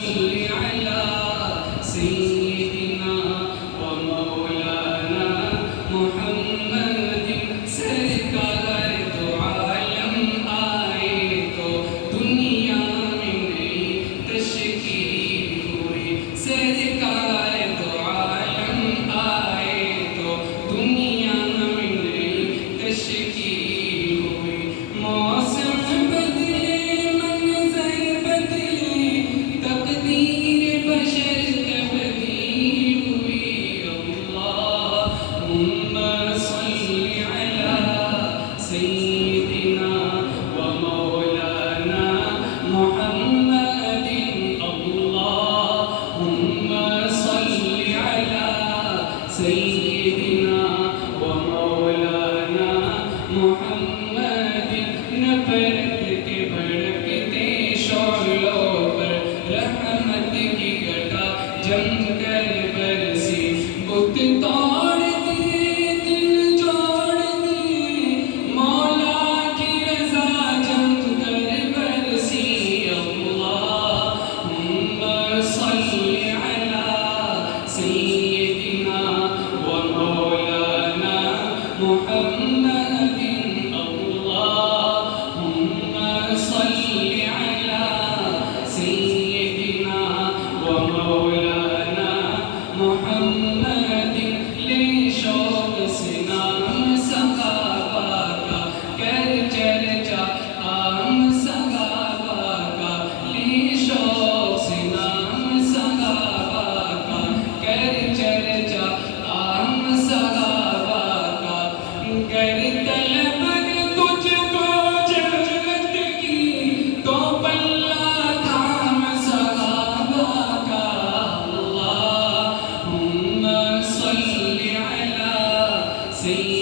صل على سيدنا ومولانا محمد سرکار تو عالم آئے تو دنیا میں نئی تشکیل ہوئی سرکار تو عالم آئے تو دنیا میں نئی تشکیل ہوئی موسم بدلے منظر بدلے تقدیر بشر تبدیل ہوئی اللہم صل علی سیدنا و مولانا محمد اللہم صل علی سیدنا و مولانا محمد نفرت کے بھڑکتے شعلوں پر رحمت کی گھٹا جم کر برسی بت توڑ دیے دل جوڑ دیے مولا کی رضا جم کر برسی اللہم صل علی سیدنا و مولانا محمد اللہم صل علی سیدنا و مولانا محمد لے شوق سے نام صحابہ کا کر چرچا عام صحابہ کا لے شوق سے نام صحابہ کا کر چرچا عام صحابہ کا گر طلب تجھ کو جنت کی تو پلہ تھام صحابہ کا اللہم صل علی سیدنا